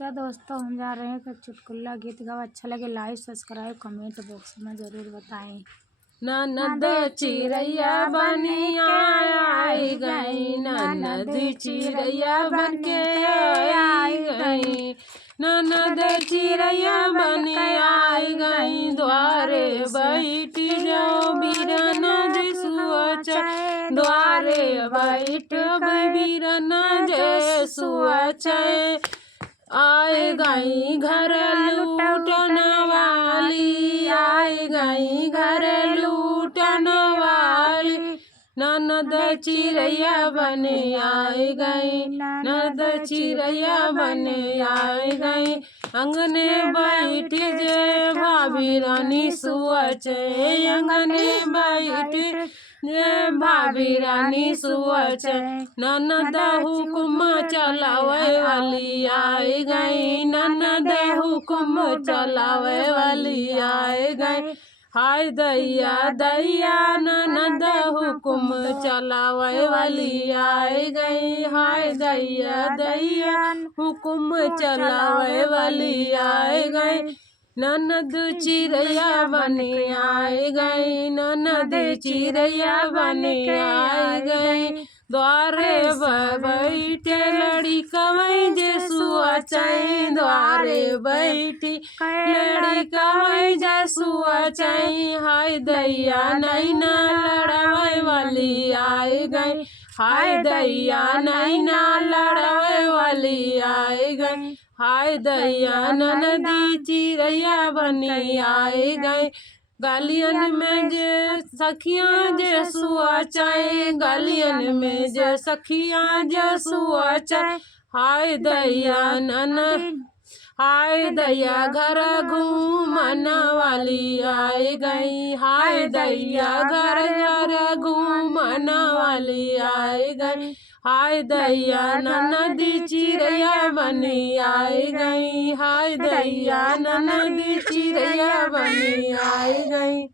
नमस्ते दोस्तों, हम जा रहे हैं कि चुटकुला गीत गाओ। अच्छा लगे लाइक सब्सक्राइब कमेंट बॉक्स में ज़रूर बताएं। ननद चिड़ैया बनिया आई गई, ननद चिड़ैया बन के आई गई, ननद चिड़ैया बन आई गई। द्वारे बैठी जाओ बीरना जसुआ चाय, द्वारे बैठ बीरना जसुआ चाय। आई गई घर लूटन वाली, आई गई घर लूटन वाली, ननद चिड़ैया बन आई गई, ननद चिड़ैया बन आई गई। अंगने बैठ जे भाभी रानी सुअचे, अंगने बैठ जे भाभी रानी सुअचे, ननद हुक्म चलावे वाली आई गई, ननद हुक्म चलावे वाली आई गई। हाय दैया दैया ननद हुक्म चलावे वाली आई गई, हाय दैया दैया हुक्म चलावे वाली आई गई। ननद चिड़ैया बन आई गई, ननद चिड़ैया बन आई गई। द्वारे बैठे लड़ी कवई जसुआ चाई, द्वारे बैठी लड़ी कवई जसुआ चाई। हाय दैया नैना लड़ावे वाली आई गई, हाय दैया नैना लड़ावे वाली आई गई, हाय दैया ननदी चिड़ैया बनी आई गई। गलियन में जे सखियाँ जसुआ चाय, गलियन में जे सखियाँ जसुआ चाय। हाय दैया ननद, हाय दैया घर घूमन वाली आई गई, हाय दैया घर घर घूमन वाली आई गई, हाय दैया ननदी चिड़ैया बनी आई गई, हाय दैया ननदी चिड़ैया बनी आई गई।